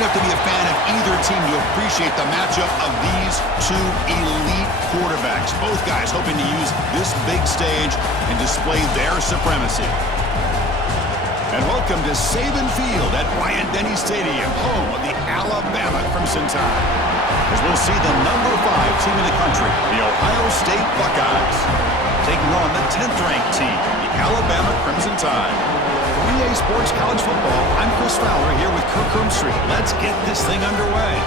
don't have to be a fan of either team to appreciate the matchup of these two elite quarterbacks. Both guys hoping to use this big stage and display their supremacy. And welcome to Saban Field at Bryant-Denny Stadium, home of the Alabama Crimson Tide. As we'll see the number 5 team in the country, the Ohio State Buckeyes, taking on the 10th-ranked team, the Alabama Crimson Tide. For EA Sports College Football, I'm Chris Fowler here with Kirk Herbstreit. Let's get this thing underway.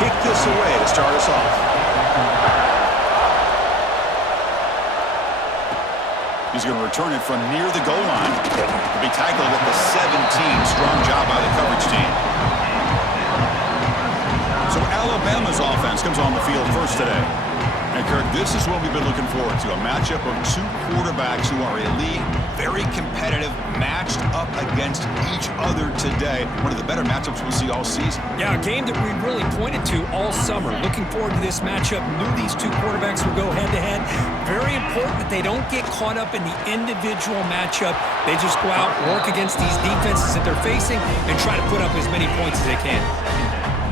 Kick this away to start us off. He's going to return it from near the goal line. To be tackled at the 17. Strong job by the coverage team. So Alabama's offense comes on the field first today. And Kirk, this is what we've been looking forward to. A matchup of two quarterbacks who are elite, very competitive, matched up against each other today. One of the better matchups we'll see all season. Yeah, a game that we really pointed to all summer. Looking forward to this matchup. Knew these two quarterbacks would go head-to-head. Very important that they don't get caught up in the individual matchup. They just go out, work against these defenses that they're facing, and try to put up as many points as they can.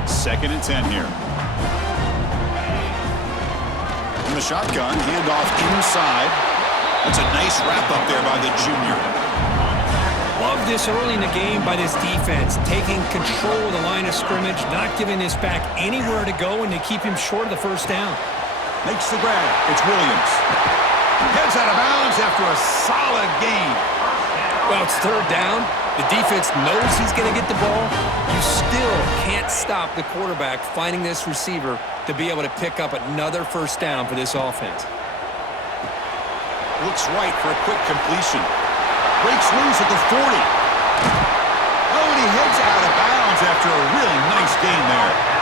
2nd and 10 here. In the shotgun, handoff inside. That's a nice wrap-up there by the junior. Love this early in the game by this defense, taking control of the line of scrimmage, not giving this back anywhere to go, and to keep him short of the first down. Makes the grab. It's Williams. Heads out of bounds after a solid gain. Well, it's 3rd down. The defense knows he's going to get the ball. You still can't stop the quarterback finding this receiver to be able to pick up another first down for this offense. Looks right for a quick completion. Breaks loose at the 40. Oh, and he heads out of bounds after a really nice gain there.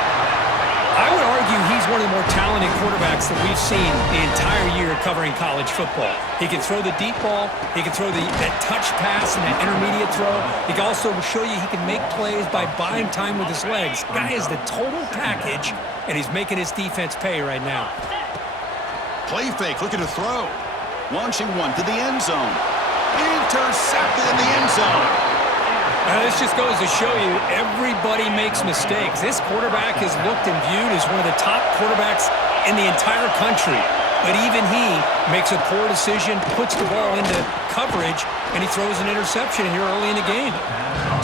I would argue he's one of the more talented quarterbacks that we've seen the entire year covering college football. He can throw the deep ball. He can throw that touch pass and that intermediate throw. He can also show you he can make plays by buying time with his legs. Guy is the total package, and he's making his defense pay right now. Play fake, looking to throw. Launching one to the end zone. Intercepted in the end zone. Now, this just goes to show you everybody makes mistakes. This quarterback is looked and viewed as one of the top quarterbacks in the entire country. But even he makes a poor decision, puts the ball into coverage, and he throws an interception here early in the game.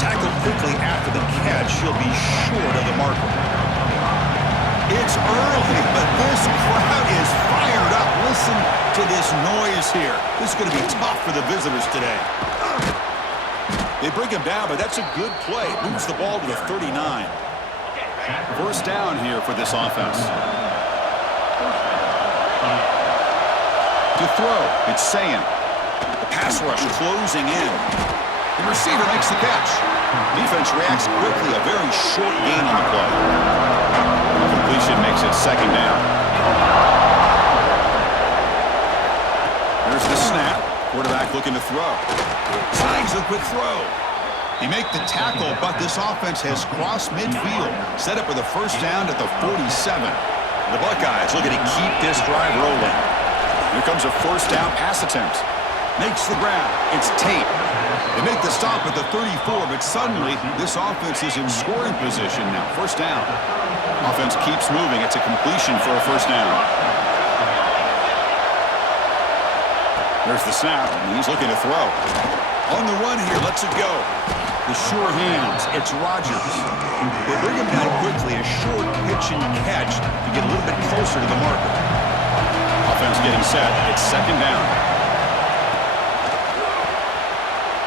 Tackled quickly after the catch. He'll be short of the marker. It's early, but this crowd is fired up. Listen to this noise here. This is going to be tough for the visitors today. They bring him down, but that's a good play. Moves the ball to the 39. First down here for this offense. To throw, it's Sayan. The pass rush closing in. The receiver makes the catch. Defense reacts quickly. A very short gain on the play. The completion makes it 2nd down. There's the snap. Quarterback looking to throw. Signs a quick throw. He make the tackle, but this offense has crossed midfield. Set up with a first down at the 47. The Buckeyes looking to keep this drive rolling. Here comes a first down pass attempt. Makes the grab. It's Tate. They make the stop at the 34, but suddenly this offense is in scoring position now. First down. Offense keeps moving. It's a completion for a first down. There's the snap, and he's looking to throw. On the run here, lets it go. The sure hands, it's Rodgers. They bring him down quickly, a short pitch and catch to get a little bit closer to the marker. Offense getting set, it's 2nd down.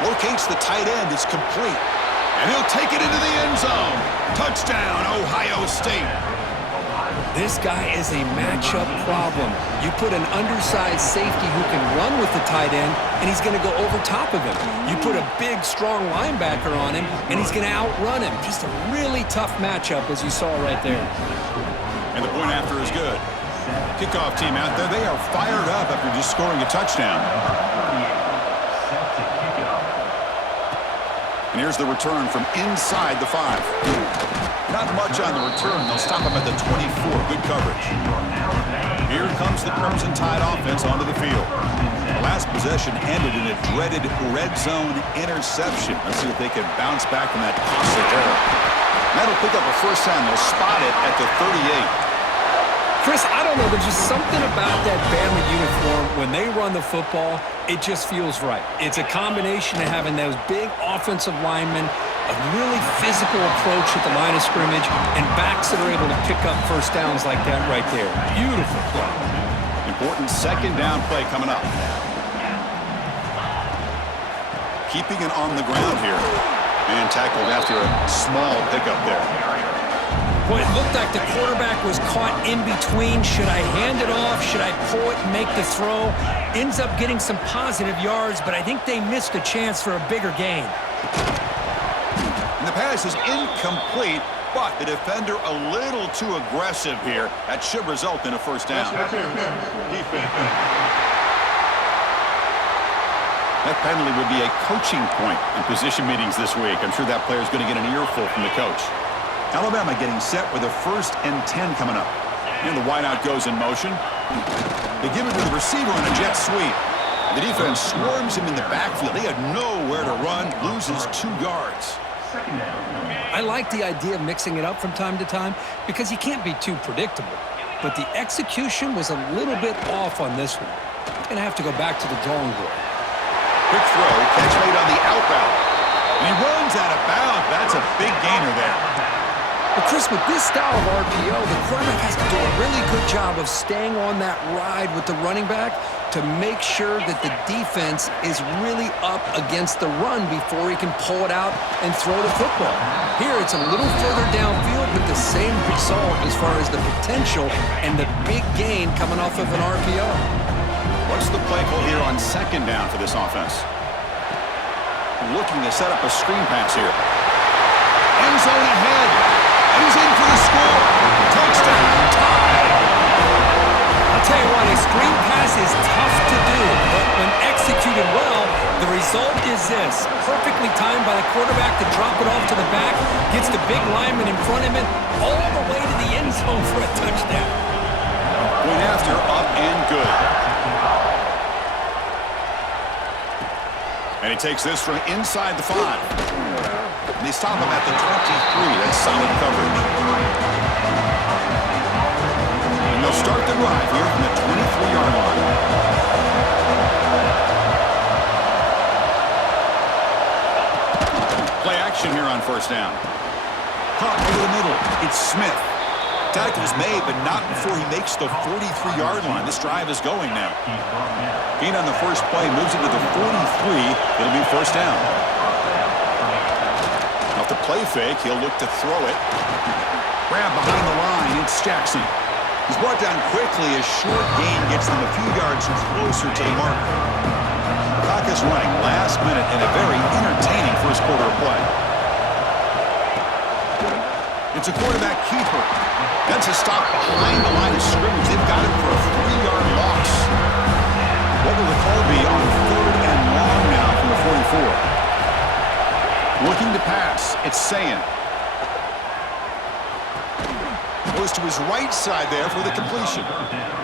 Locates the tight end, it's complete. And he'll take it into the end zone. Touchdown, Ohio State. This guy is a matchup problem. You put an undersized safety who can run with the tight end, and he's going to go over top of him. You put a big, strong linebacker on him, and he's going to outrun him. Just a really tough matchup, as you saw right there. And the point after is good. Kickoff team out there, they are fired up after just scoring a touchdown. And here's the return from inside the 5. Not much on the return. They'll stop him at the 24. Good coverage. Here comes the Crimson Tide offense onto the field. The last possession ended in a dreaded red zone interception. Let's see if they can bounce back from that costly error. That'll pick up a first down. They'll spot it at the 38. Chris, I don't know. There's just something about that Bama uniform. When they run the football, it just feels right. It's a combination of having those big offensive linemen, a really physical approach at the line of scrimmage, and backs that are able to pick up first downs like that right there. Beautiful play. Important second down play coming up. Keeping it on the ground here. And tackled after a small pickup there. Well, it looked like the quarterback was caught in between. Should I hand it off? Should I pull it and make the throw? Ends up getting some positive yards, but I think they missed a chance for a bigger gain. And the pass is incomplete, but the defender a little too aggressive here. That should result in a first down. That penalty would be a coaching point in position meetings this week. I'm sure that player is going to get an earful from the coach. Alabama getting set with a 1st and 10 coming up. And the wideout goes in motion. They give it to the receiver on a jet sweep. The defense swarms him in the backfield. They had nowhere to run, loses 2 yards. I like the idea of mixing it up from time to time because you can't be too predictable. But the execution was a little bit off on this one. Going to have to go back to the drawing board. Quick throw, catch made on the out route. And he runs out of bounds. That's a big gainer there. But Chris, with this style of RPO, the quarterback has to do a really good job of staying on that ride with the running back to make sure that the defense is really up against the run before he can pull it out and throw the football. Here, it's a little further downfield, but the same result as far as the potential and the big gain coming off of an RPO. What's the play call here on second down for this offense? Looking to set up a screen pass here. End zone ahead. And he's in for the score. Touchdown, Tide. I'll tell you what, a screen pass is tough to do, but when executed well, the result is this. Perfectly timed by the quarterback to drop it off to the back, gets the big lineman in front of him, all the way to the end zone for a touchdown. Point after, up and good. And he takes this from inside the 5. And they stop him at the 23. That's solid coverage. And they'll start the drive here from the 23-yard line. Play action here on first down. Caught over the middle. It's Smith. Tackle's made, but not before he makes the 43-yard line. This drive is going now. Gain on the first play, moves it to the 43. It'll be first down. Off the play fake, he'll look to throw it. Grab behind the line, it's Jackson. He's brought down quickly as short gain gets them a few yards closer to the marker. Clock is running last minute in a very entertaining first quarter of play. It's a quarterback keeper. That's a stop behind the line of scrimmage. They've got it for a 3-yard loss. What will the call be on 3rd and long now from the 44? Looking to pass. It's Sayin. Goes to his right side there for the completion.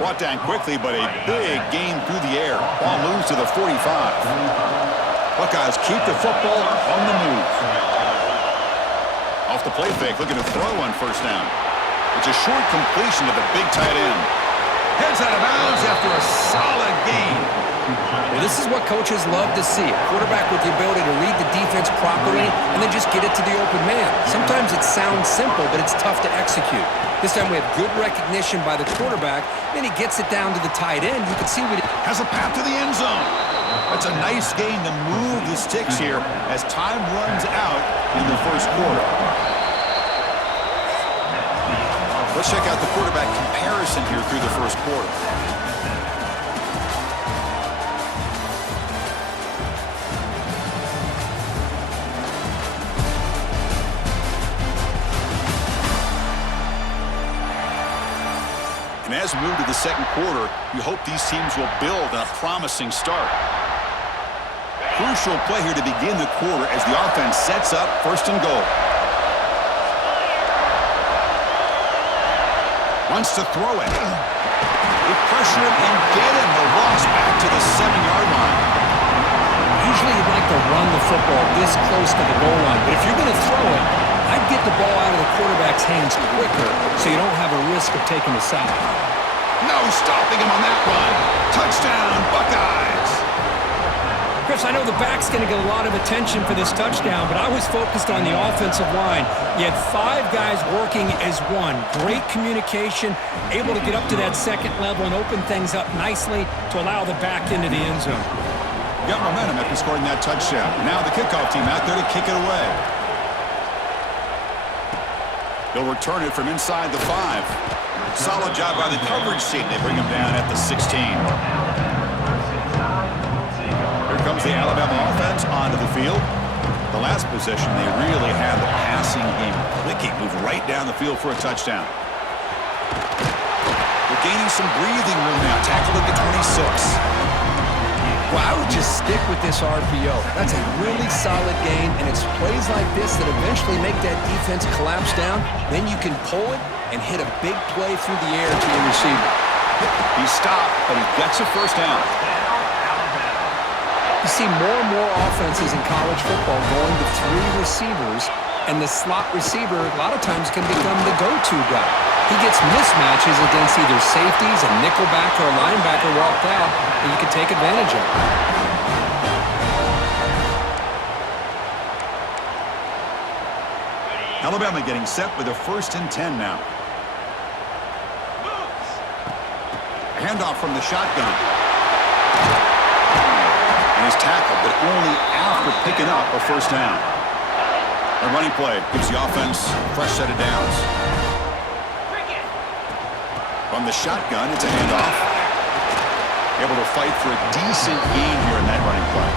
Brought down quickly, but a big gain through the air. Ball moves to the 45. Buckeyes keep the football on the move. Off the play fake, looking to throw on first down. It's a short completion to the big tight end. Heads out of bounds after a solid gain. Well, this is what coaches love to see. A quarterback with the ability to read the defense properly and then just get it to the open man. Sometimes it sounds simple, but it's tough to execute. This time we have good recognition by the quarterback. Then he gets it down to the tight end. You can see what has a path to the end zone. That's a nice gain to move the sticks here as time runs out in the first quarter. Let's check out the quarterback comparison here through the first quarter. And as we move to the second quarter, we hope these teams will build on a promising start. crucial play here to begin the quarter as the offense sets up first and goal. Wants to throw it. They pressure him and get him. The loss back to the 7-yard line. Usually you'd like to run the football this close to the goal line, but if you're going to throw it, I'd get the ball out of the quarterback's hands quicker so you don't have a risk of taking a sack. No stopping him on that run. Touchdown, Buckeyes. Chris, I know the back's going to get a lot of attention for this touchdown, but I was focused on the offensive line. You had 5 guys working as one. Great communication, able to get up to that second level and open things up nicely to allow the back into the end zone. Got momentum after scoring that touchdown. Now the kickoff team out there to kick it away. They'll return it from inside the 5. Solid job by the coverage team. They bring him down at the 16. Here comes the Alabama offense onto the field. The last possession, they really had the passing game clicking. Move right down the field for a touchdown. They're gaining some breathing room now. Tackled at the 26. Well, I would just stick with this RPO. That's a really solid gain, and it's plays like this that eventually make that defense collapse down. Then you can pull it and hit a big play through the air to your receiver. He stopped, but he gets a first down. You see more and more offenses in college football going to 3 receivers, and the slot receiver a lot of times can become the go-to guy. He gets mismatches against either safeties, a nickelback, or a linebacker walked out, and you can take advantage of it. Alabama getting set with a 1st and 10 now. Handoff from the shotgun. And he's tackled, but only after picking up a first down. A running play gives the offense a fresh set of downs. From the shotgun, it's a handoff. Able to fight for a decent gain here in that running play.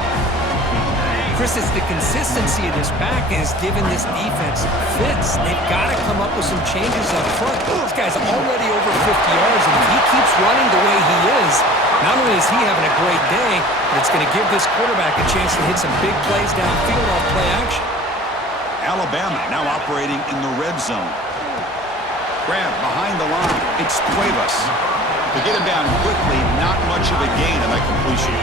Chris, it's the consistency of this back is giving this defense fits. They've got to come up with some changes up front. This guy's already over 50 yards, and if he keeps running the way he is, not only is he having a great day, but it's going to give this quarterback a chance to hit some big plays downfield off play action. Alabama now operating in the red zone. Grab behind the line. It's Cuevas. To get him down quickly, not much of a gain on that completion.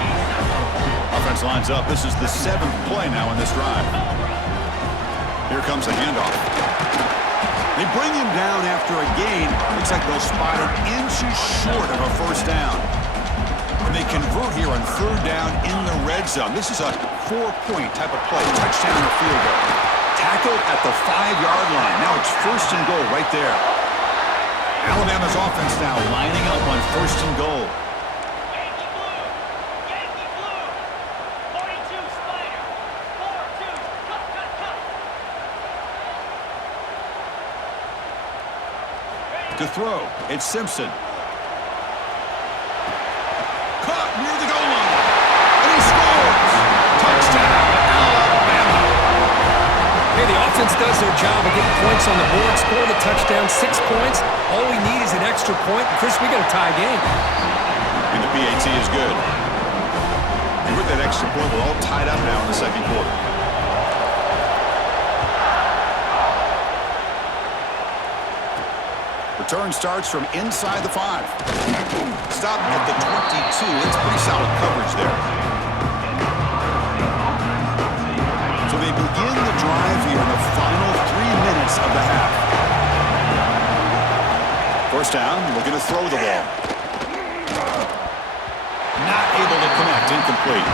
Offense lines up. This is the 7th play now in this drive. Here comes the handoff. They bring him down after a gain. Looks like they'll spot it inches short of a first down. And they convert here on 3rd down in the red zone. This is a 4-point type of play. Touchdown or field goal. Tackled at the 5-yard line. Now it's 1st and goal right there. Alabama's offense now lining up on 1st and goal. To throw, it's Simpson. Caught near the goal line. And he scores! Touchdown, Alabama! Hey, the offense does their job of getting points on the board, score the touchdown, 6 points. All we need is an extra point. And Chris, we got a tie game. And the PAT is good. And with that extra point, we're all tied up now in the 2nd quarter. Return starts from inside the 5. Stop at the 22. It's pretty solid coverage there. So they begin the drive here in the final 3 minutes of the half. First down, looking to throw the ball. Not able to connect, incomplete.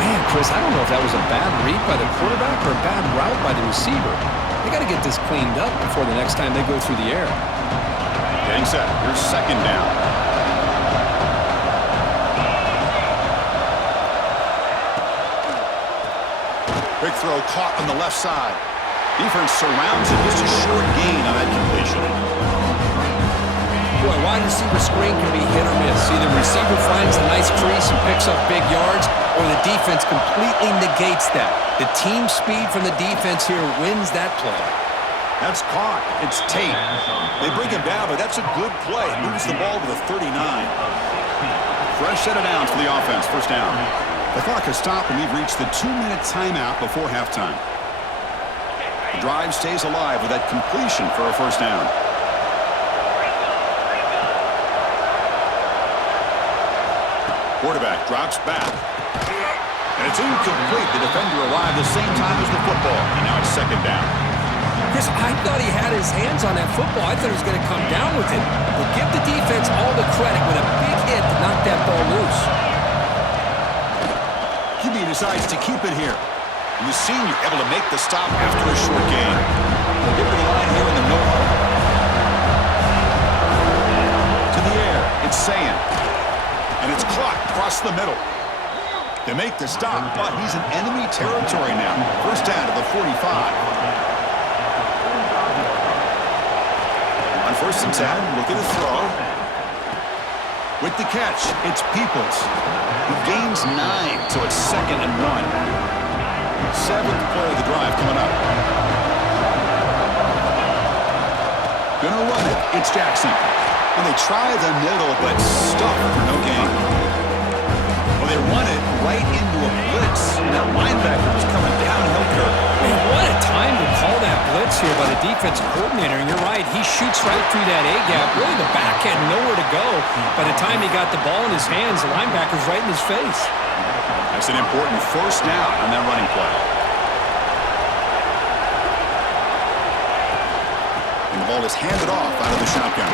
Man, Chris, I don't know if that was a bad read by the quarterback or a bad route by the receiver. They got to get this cleaned up before the next time they go through the air. Getting set. Here's 2nd down. Big throw caught on the left side. Defense surrounds it. Just a short gain on that completion. Boy, wide receiver screen can be hit or miss. Either the receiver finds a nice crease and picks up big yards, or the defense completely negates that. The team speed from the defense here wins that play. That's caught. It's Tate. They bring him down, but that's a good play. Moves the ball to the 39. Fresh set of downs for the offense. First down. The clock has stopped, and we've reached the 2-minute timeout before halftime. The drive stays alive with that completion for a first down. Quarterback drops back. And it's incomplete. The defender arrived the same time as the football. And now it's second down. Chris, I thought he had his hands on that football. I thought he was going to come down with it. But give the defense all the credit with a big hit to knock that ball loose. QB decides to keep it here. And the senior able to make the stop after a short gain. They'll give it to the line here in the no-huddle. To the air, it's Sayan. And it's clocked across the middle. They make the stop, but he's in enemy territory now. First down to the 45. On first and 10, look at the throw. With the catch, it's Peoples. He gains 9, so it's 2nd and 1. 7th play of the drive coming up. Gonna run it. It's Jackson. And they try the middle, but stuck for no gain. Well, they run it right into a blitz. And that linebacker was coming downhill curve. Man, what a time to call that blitz here by the defensive coordinator. And you're right, he shoots right through that A-gap. Really, the back had nowhere to go. By the time he got the ball in his hands, the linebacker's right in his face. That's an important first down on that running play. And the ball is handed off out of the shotgun.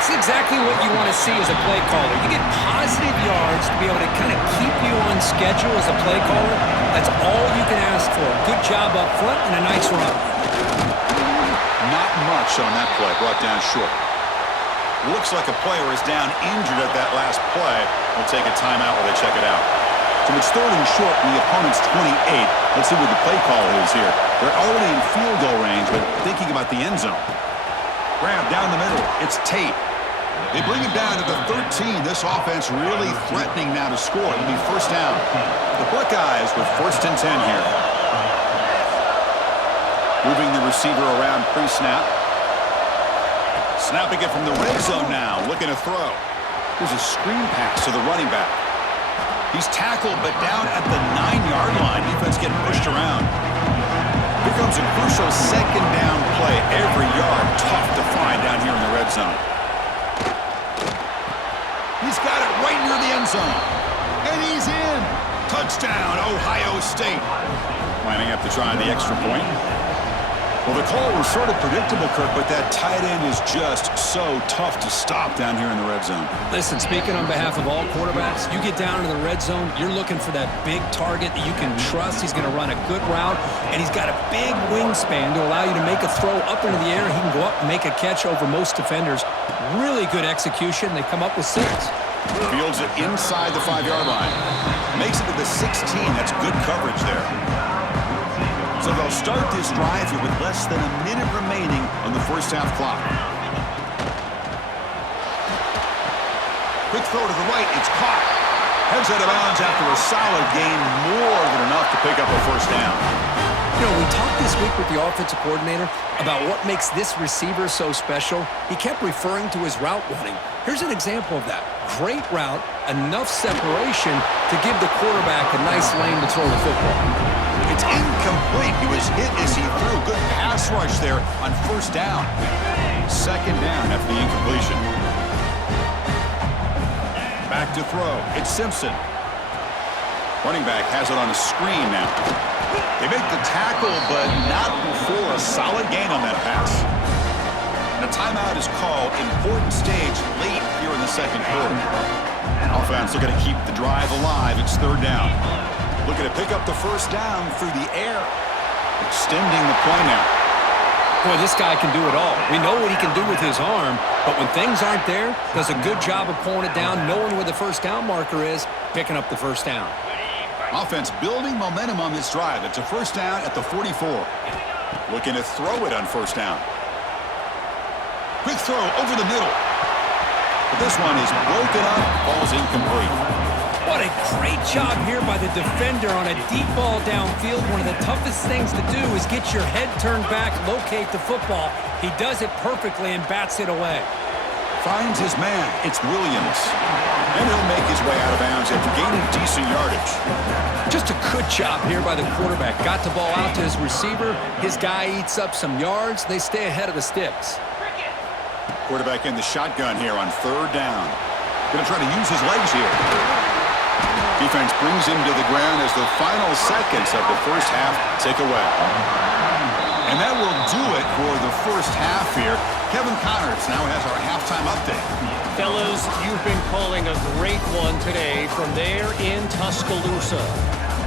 It's exactly what you want to see as a play caller. You get positive yards to be able to kind of keep you on schedule as a play caller. That's all you can ask for. Good job up front and a nice run. Not much on that play, brought down short. Looks like a player is down injured at that last play. We'll take a timeout while they check it out. So it's 3rd and short from the opponent's 28. Let's see what the play call is here. They're already in field goal range, but thinking about the end zone. Grab down the middle. It's Tate. They bring it down to the 13. This offense really threatening now to score. It'll be first down. The Buckeyes with 1st and 10 here. Moving the receiver around pre-snap. Snapping it from the red zone now. Looking to throw. Here's a screen pass to the running back. He's tackled but down at the 9-yard line. Defense getting pushed around. Here comes a crucial second down play. Every yard tough to find down here in the red zone. He's got it right near the end zone. And he's in. Touchdown, Ohio State. Lining up to try the extra point. Well, the call was sort of predictable, Kirk, but that tight end is just so tough to stop down here in the red zone. Listen, speaking on behalf of all quarterbacks, you get down to the red zone, you're looking for that big target that you can trust. He's going to run a good route, and he's got a big wingspan to allow you to make a throw up into the air. He can go up and make a catch over most defenders. Really good execution. They come up with 6. Fields it inside the 5-yard line. Makes it to the 16. That's good coverage there. So they'll start this drive here with less than a minute remaining on the first half clock. Quick throw to the right. It's caught. Heads out of bounds after a solid gain, more than enough to pick up a first down. You know, we talked this week with the offensive coordinator about what makes this receiver so special. He kept referring to his route running. Here's an example of that. Great route, enough separation to give the quarterback a nice lane to throw the football. It's incomplete. He was hit as he threw. Good pass rush there on first down. Second down after the incompletion. Back to throw. It's Simpson. Running back has it on a screen now. They make the tackle, but not before a solid gain on that pass. And a timeout is called. Important stage late here in the second quarter. Offense looking to keep the drive alive. It's third down. Looking to pick up the first down through the air. Extending the play now. Boy, this guy can do it all. We know what he can do with his arm, but when things aren't there, does a good job of pulling it down, knowing where the first down marker is, picking up the first down. Offense building momentum on this drive. It's a first down at the 44. Looking to throw it on first down. Quick throw over the middle. But this one is broken up, falls incomplete. What a great job here by the defender on a deep ball downfield. One of the toughest things to do is get your head turned back, locate the football. He does it perfectly and bats it away. Finds his man. It's Williams. And he'll make his way out of bounds after gaining decent yardage. Just a good job here by the quarterback. Got the ball out to his receiver. His guy eats up some yards. They stay ahead of the sticks. Quarterback in the shotgun here on third down. Going to try to use his legs here. Defense brings him to the ground as the final seconds of the first half tick away. And that will do it for the first half here. Kevin Connors now has our halftime update. Fellas, you've been calling a great one today from there in Tuscaloosa.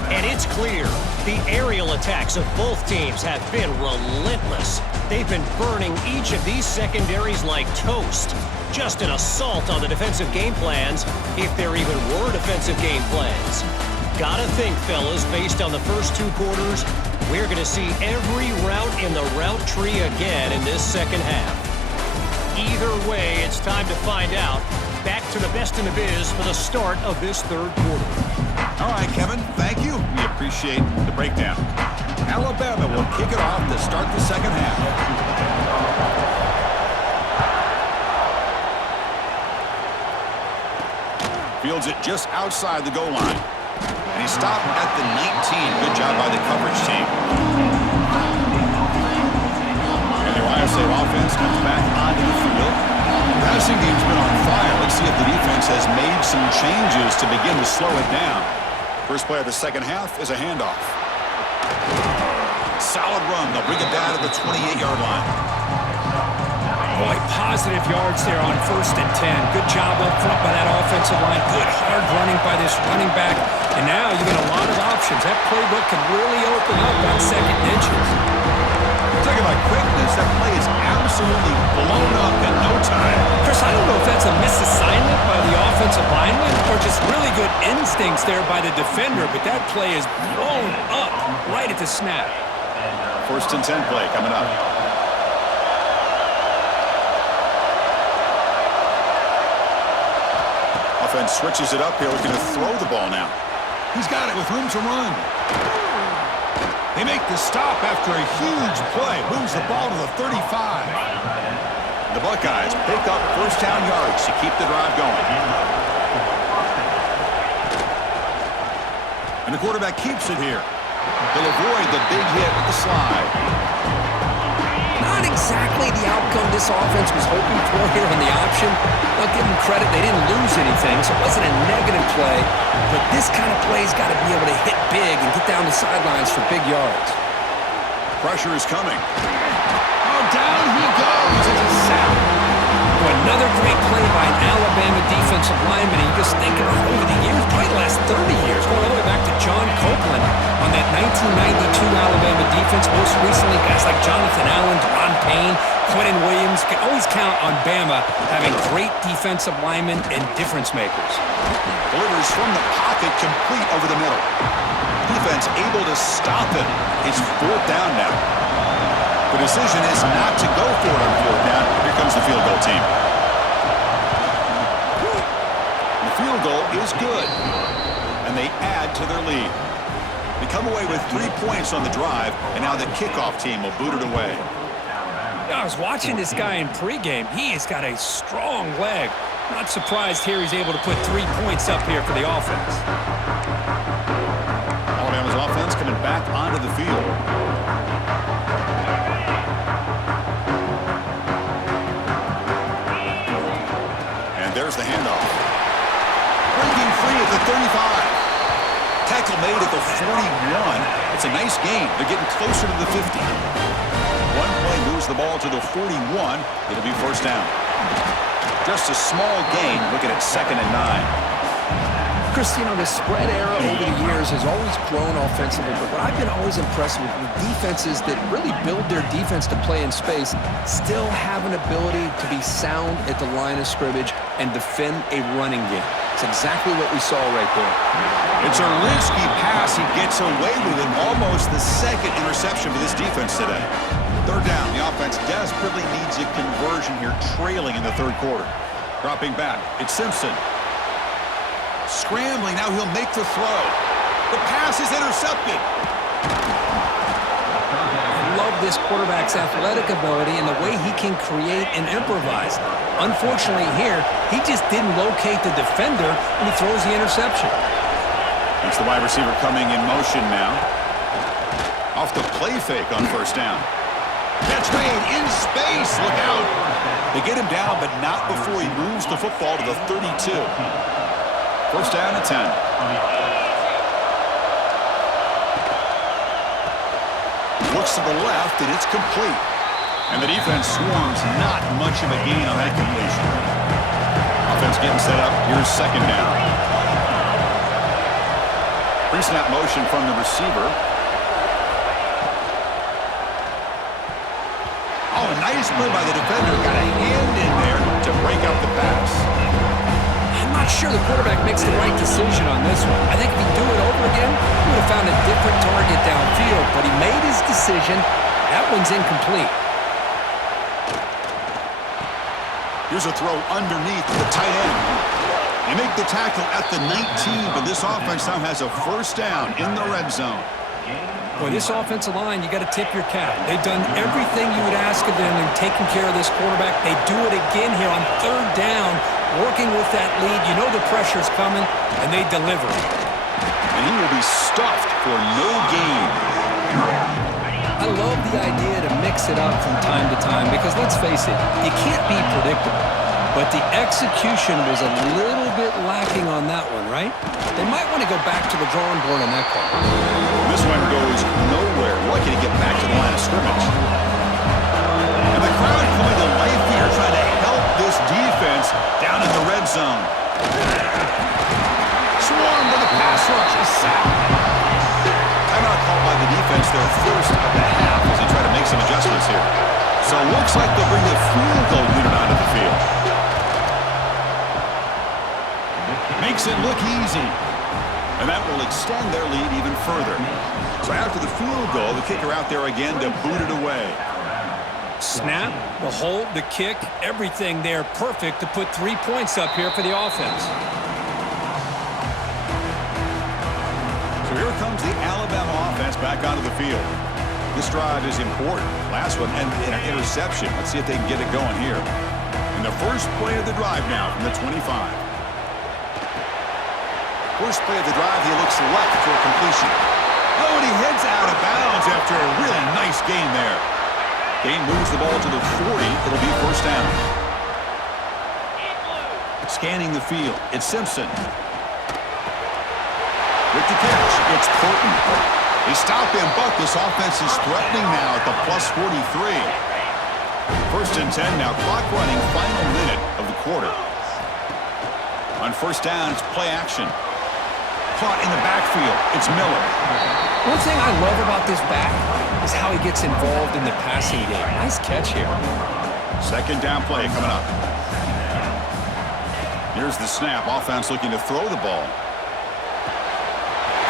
And it's clear the aerial attacks of both teams have been relentless. They've been burning each of these secondaries like toast. Just an assault on the defensive game plans, if there even were defensive game plans. Gotta think, fellas, based on the first two quarters, we're going to see every route in the route tree again in this second half. Either way, it's time to find out. Back to the best in the biz for the start of this third quarter. All right, Kevin, thank you. We appreciate the breakdown. Alabama will kick it off to start the second half. Fields it just outside the goal line. And he stopped at the 19. Good job by the coverage team. And the Ohio State offense comes back onto the field. The passing game's been on fire. Let's see if the defense has made some changes to begin to slow it down. First play of the second half is a handoff. Solid run. They'll bring it down to the 28-yard line. Boy, positive yards there on 1st and 10. Good job up front by that offensive line. Good hard running by this running back. And now you get a lot of options. That playbook can really open up on second inches. Talking about quickness, that play is absolutely blown up in no time. Chris, I don't know if that's a misassignment by the offensive lineman or just really good instincts there by the defender, but that play is blown up right at the snap. 1st and 10 play coming up. Offense switches it up here, looking to throw the ball now. He's got it with room to run. They make the stop after a huge play. Moves the ball to the 35. The Buckeyes pick up first down yards to keep the drive going. And the quarterback keeps it here. He'll avoid the big hit with the slide. Not exactly the outcome this offense was hoping for here on the option. I'll give them credit, they didn't lose anything, so it wasn't a negative play. But this kind of play's got to be able to hit big and get down the sidelines for big yards. Pressure is coming. Oh, down he goes. It's a sack. Another great play by an Alabama defensive lineman. And you just think about over the years, probably the last 30 years, going all the way back to John Copeland on that 1992 Alabama defense. Most recently, guys like Jonathan Allen, Deron Payne, Quentin Williams. Can always count on Bama having great defensive linemen and difference makers. Delivers from the pocket, complete over the middle. Defense able to stop it. It's 4th down now. The decision is not to go for it on 4th down. Here comes the field goal team. The field goal is good, and they add to their lead. They come away with 3 points on the drive, and now the kickoff team will boot it away. I was watching this guy in pregame. He has got a strong leg. Not surprised here he's able to put 3 points up here for the offense. Alabama's offense coming back onto the field. There's the handoff. Breaking free at the 35. Tackle made at the 41. It's a nice gain. They're getting closer to the 50. One play moves the ball to the 41. It'll be first down. Just a small gain. Looking at 2nd and 9. Chris, you know, the spread era over the years has always grown offensively, but what I've been always impressed with defenses that really build their defense to play in space still have an ability to be sound at the line of scrimmage and defend a running game. It's exactly what we saw right there. It's a risky pass. He gets away with it. Almost the 2nd interception for this defense today. 3rd down. The offense desperately needs a conversion here, trailing in the 3rd quarter. Dropping back. It's Simpson. Scrambling, now he'll make the throw. The pass is intercepted. I love this quarterback's athletic ability and the way he can create and improvise. Unfortunately here, he just didn't locate the defender, and he throws the interception. It's the wide receiver coming in motion now. Off the play fake on first down. Catch made in space. Look out. They get him down, but not before he moves the football to the 32. First down at 10. Looks to the left, and it's complete. And the defense swarms, not much of a gain on that completion. Offense getting set up. Here's second down. Pre-snap motion from the receiver. Oh, a nice play by the defender. Got a hand in there to break up the pass. I'm not sure the quarterback makes the right decision on this one. I think if he'd do it over again, he would have found a different target downfield, but he made his decision. That one's incomplete. Here's a throw underneath the tight end. They make the tackle at the 19, but this offense now has a first down in the red zone. Boy, this offensive line, you got to tip your cap. They've done everything you would ask of them in taking care of this quarterback. They do it again here on third down, working with that lead. You know the pressure's coming, and they deliver. And he will be stuffed for no gain. I love the idea to mix it up from time to time because, let's face it, you can't be predictable. But the execution was a little bit lacking on that one, right? They might want to go back to the drawing board on that call. This one goes nowhere. Lucky to get back to the line of scrimmage. And the crowd coming to life here, trying to help this defense down in the red zone. Swarm with a pass rush. A sack. Timeout called by the defense, their first of the half, as they try to make some adjustments here. So it looks like they'll bring the field goal unit onto the field. Makes it look easy. And that will extend their lead even further. So after the field goal, the kicker out there again to boot it away. Snap, the hold, the kick, everything there perfect to put 3 points up here for the offense. So here comes the Alabama offense back onto the field. This drive is important. Last one and an interception. Let's see if they can get it going here. And the first play of the drive now from the 25. First play of the drive, he looks left for completion. Oh, and he heads out of bounds after a really nice gain there. Gain moves the ball to the 40. It'll be first down. Scanning the field, it's Simpson. With the catch, it's Burton. They stop him, but this offense is threatening now at the plus 43. First and 10 now, clock running, final minute of the quarter. On first down, it's play action. Caught in the backfield, it's Miller. One thing I love about this back is how he gets involved in the passing game. Nice catch here. Second down play coming up. Here's the snap. Offense looking to throw the ball.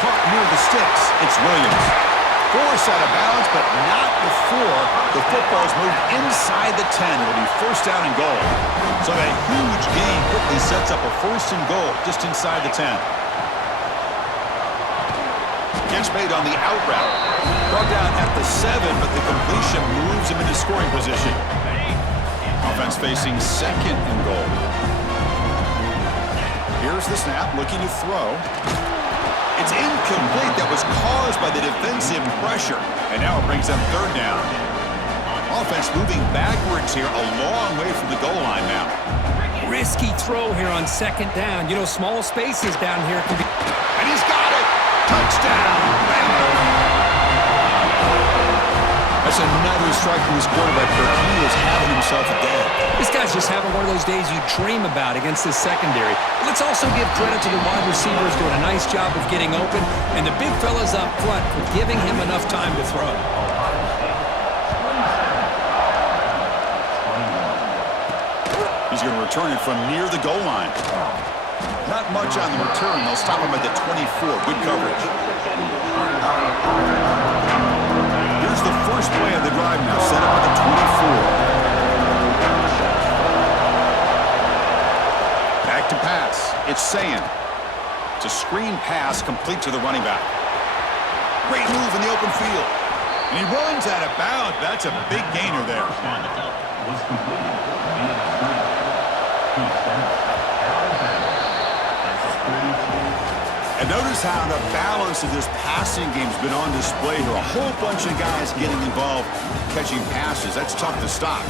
Caught near the sticks. It's Williams. Forced out of bounds, but not before the football's moved inside the 10. It'll be first down and goal. So that huge gain quickly sets up a first and goal just inside the 10. Catch made on the out route. Brought down at the 7, but the completion moves him into scoring position. Offense facing second and goal. Here's the snap, looking to throw. It's incomplete. That was caused by the defensive pressure. And now it brings them third down. Offense moving backwards here, a long way from the goal line now. Risky throw here on second down. You know, small spaces down here can be... And he's got it! Touchdown! That's another strike from his quarterback. He was having himself a day. This guy's just having one of those days you dream about against this secondary. Let's also give credit to the wide receivers doing a nice job of getting open, and the big fellas up front for giving him enough time to throw. He's going to return it from near the goal line. Not much on the return. They'll stop him at the 24. Good coverage. Here's the first play of the drive now. Set up at the 24. Back to pass. It's Sayan. It's a screen pass complete to the running back. Great move in the open field. And he runs out of bounds. That's a big gainer there. And notice how the balance of this passing game's been on display here. A whole bunch of guys getting involved catching passes. That's tough to stop.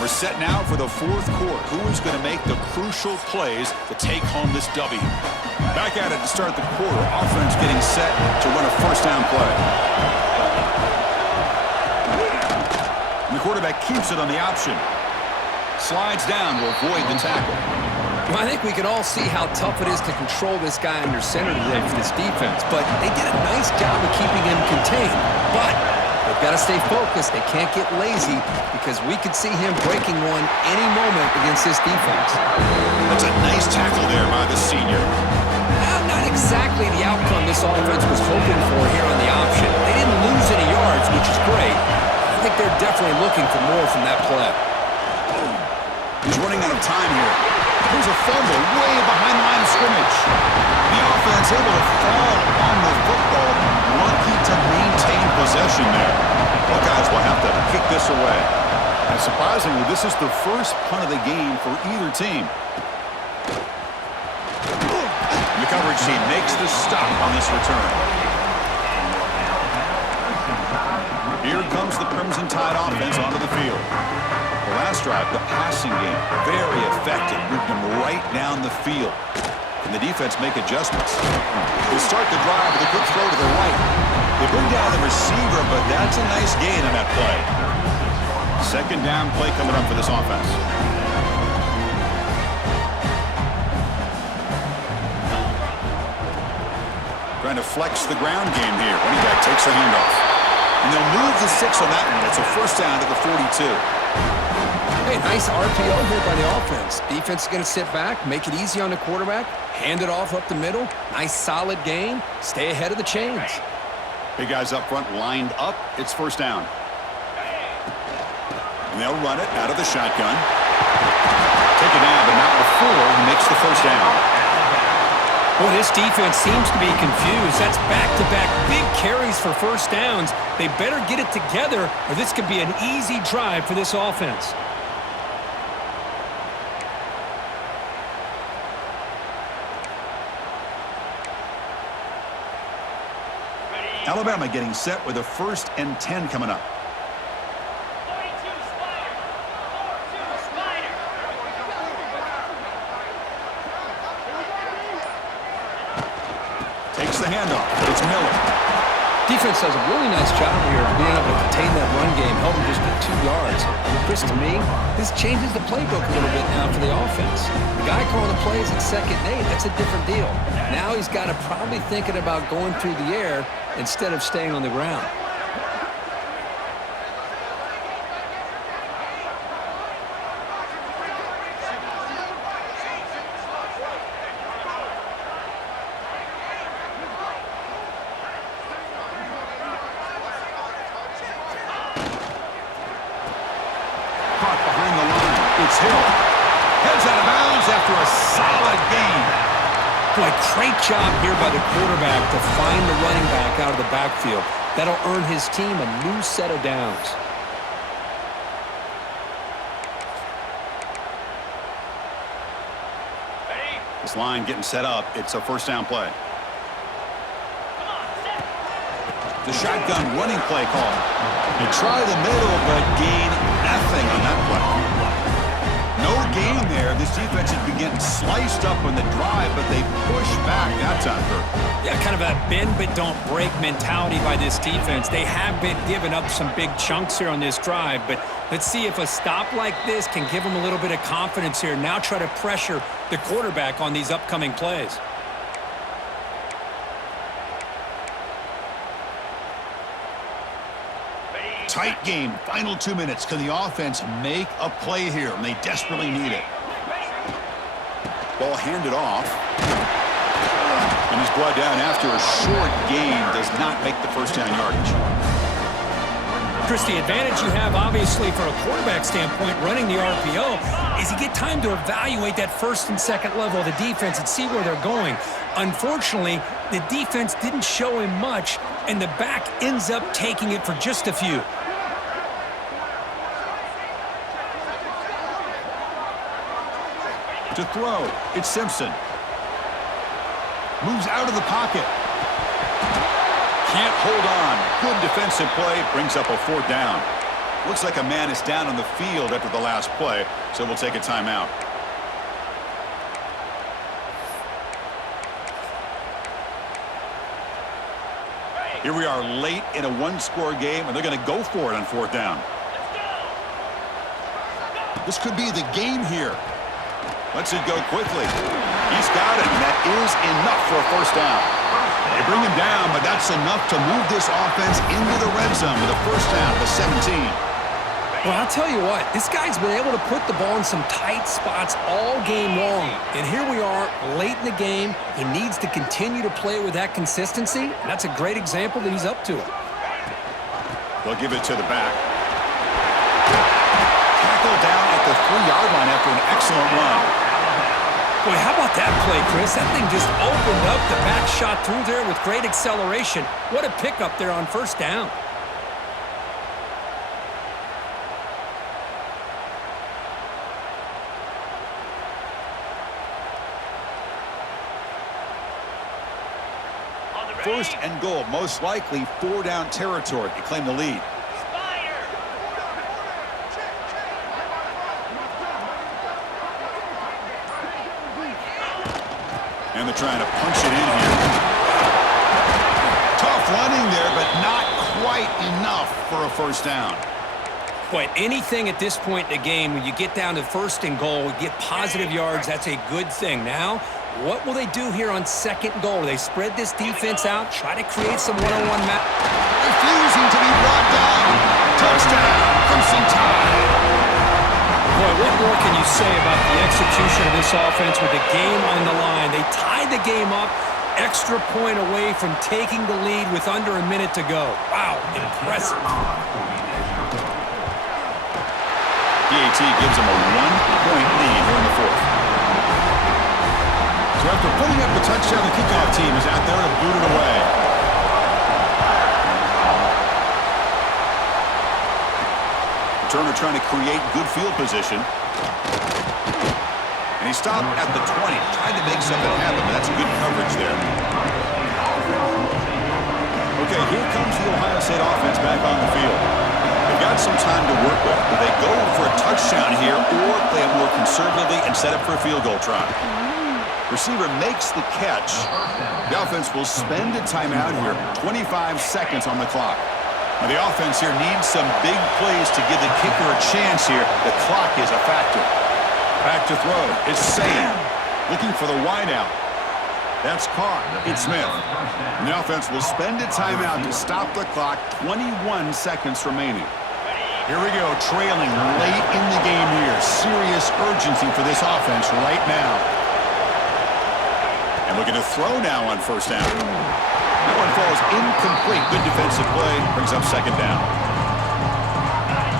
We're set now for the fourth quarter. Who is going to make the crucial plays to take home this W? Back at it to start the quarter. Offense getting set to run a first down play. And the quarterback keeps it on the option. Slides down to avoid the tackle. Well, I think we can all see how tough it is to control this guy under center today for this defense. But they did a nice job of keeping him contained. But they've got to stay focused. They can't get lazy because we could see him breaking one any moment against this defense. That's a nice tackle there by the senior. Not exactly the outcome this offense was hoping for here on the option. They didn't lose any yards, which is great. I think they're definitely looking for more from that play. He's running out of time here. There's a fumble way behind the line of scrimmage. The offense able to fall on the football, lucky to maintain possession there. Buckeyes will have to kick this away. And surprisingly, this is the first punt of the game for either team. The coverage team makes the stop on this return. Here comes the Crimson Tide offense onto the field. The last drive, the passing game, very effective. Moved them right down the field. And the defense make adjustments. They start the drive with a quick throw to the right. They bring down the receiver, but that's a nice gain on that play. Second down play coming up for this offense. Trying to flex the ground game here. Running back takes the handoff. And they'll move the 6 on that one. It's a first down to the 42. Hey, nice RPO here by the offense. Defense is going to sit back, make it easy on the quarterback, hand it off up the middle. Nice solid gain. Stay ahead of the chains. Big guys up front lined up. It's first down. And they'll run it out of the shotgun. Take it down, but not before he makes the first down. Well, this defense seems to be confused. That's back-to-back big carries for first downs. They better get it together, or this could be an easy drive for this offense. Alabama getting set with a 1st and 10 coming up. Takes the handoff. It's Miller. Defense does a really nice job here of being able to contain that run game, help them just get 2 yards. Chris, to me, this changes the playbook a little bit now for the offense. The guy calling the plays at 2nd and 8, that's a different deal. Now he's got to probably thinking about going through the air instead of staying on the ground. Behind the line, it's Hill. Heads out of bounds after a solid gain. Boy, great job here by the quarterback to find the running back out of the backfield. That'll earn his team a new set of downs. This line getting set up. It's a first down play. The shotgun running play call. They try the middle, but gain nothing on that play. No gain there. This defense has been getting sliced up on the drive, but they push back that time. Yeah, kind of a bend but don't break mentality by this defense. They have been giving up some big chunks here on this drive, but let's see if a stop like this can give them a little bit of confidence here. Now try to pressure the quarterback on these upcoming plays. Tight game. Final 2 minutes. Can the offense make a play here? And they desperately need it. Ball handed off. And he's brought down after a short gain. Does not make the first down yardage. Chris, the advantage you have, obviously, from a quarterback standpoint, running the RPO, is you get time to evaluate that 1st and 2nd level of the defense and see where they're going. Unfortunately, the defense didn't show him much, and the back ends up taking it for just a few. To throw, it's Simpson. Moves out of the pocket. Can't hold on. Good defensive play. Brings up a 4th down. Looks like a man is down on the field after the last play, so we'll take a timeout. Here we are late in a 1-score game, and they're going to go for it on 4th down. This could be the game here. Lets it go quickly. He's got it, and that is enough for a 1st down. They bring him down, but that's enough to move this offense into the red zone with a 1st down to 17. Well, I'll tell you what, this guy's been able to put the ball in some tight spots all game long. And here we are, late in the game. He needs to continue to play with that consistency. And that's a great example that he's up to it. They'll give it to the back. Tackle down at the 3-yard line after an excellent run. Boy, how about that play, Chris? That thing just opened up. The back shot through there with great acceleration. What a pickup there on 1st down. First and goal, most likely 4-down territory to claim the lead. And they're trying to punch it in here. Tough running there, but not quite enough for a 1st down. Boy, anything at this point in the game, when you get down to 1st and goal, get positive yards, that's a good thing. Now, what will they do here on 2nd goal? Will they spread this defense out, try to create some one-on-one match? Refusing to be brought down. Touchdown, Crimson Tide. Boy, what more can you say about the execution of this offense with the game on the line? They tied the game up, extra point away from taking the lead with under a minute to go. Wow, impressive. PAT gives them a 1-point lead here in the 4th. So after putting up the touchdown, the kickoff team is out there to boot it away. Turner trying to create good field position. And he stopped at the 20. Tried to make something happen, but that's good coverage there. Okay, here comes the Ohio State offense back on the field. They've got some time to work with. Do they go for a touchdown here or play it more conservatively and set up for a field goal try? Receiver makes the catch. The offense will spend a timeout here. 25 seconds on the clock. Now the offense here needs some big plays to give the kicker a chance here. The clock is a factor. Back to throw. It's Sam looking for the wideout. That's caught. It's Smith. And the offense will spend a timeout to stop the clock. 21 seconds remaining. Here we go, trailing late in the game here. Serious urgency for this offense right now. And looking to throw now on 1st down. That one falls incomplete. Good defensive play. Brings up 2nd down.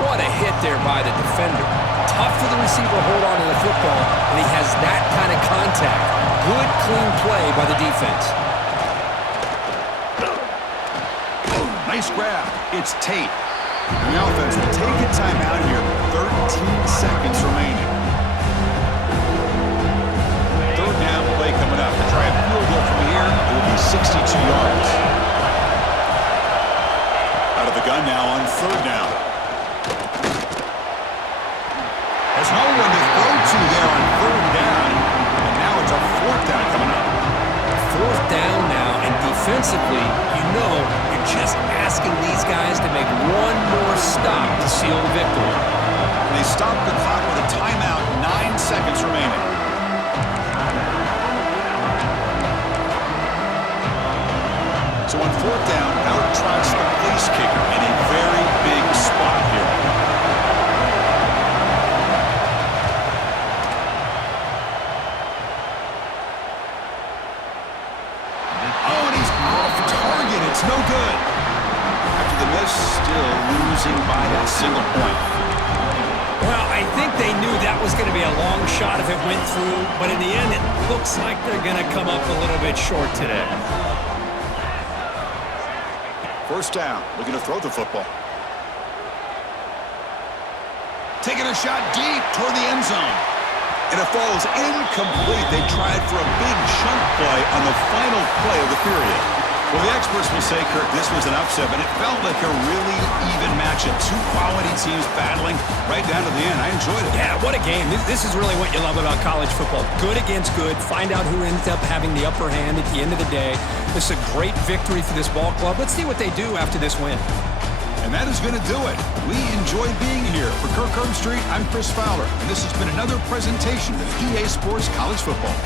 What a hit there by the defender. Tough for the receiver to hold on to the football, and he has that kind of contact. Good, clean play by the defense. Nice grab. It's Tate. And the offense will take a timeout here. 13 seconds remaining. 3rd down play coming up. To try a field goal from here, it will be 62 yards. Out of the gun now on 3rd down. There's no one to throw to there on 3rd down. And now it's a 4th down coming up. 4th down now, and defensively, you know you're just asking these guys to make one more stop to seal the victory. And they stop the clock with a timeout, 9 seconds remaining. So on 4th down, out trots the place kicker in a very big spot here. Oh, and he's off target. It's no good. After the miss, still losing by that single point. Well, I think they knew that was going to be a long shot if it went through, but in the end, it looks like they're going to come up a little bit short today. 1st down, looking to throw the football. Taking a shot deep toward the end zone. And it falls incomplete. They tried for a big chunk play on the final play of the period. Well, the experts will say, Kirk, this was an upset, but it felt like a really even matchup. Two quality teams battling right down to the end. I enjoyed it. Yeah, what a game. This is really what you love about college football. Good against good. Find out who ends up having the upper hand at the end of the day. This is a great victory for this ball club. Let's see what they do after this win. And that is going to do it. We enjoyed being here. For Kirk Herbstreit, I'm Chris Fowler, and this has been another presentation of EA Sports College Football.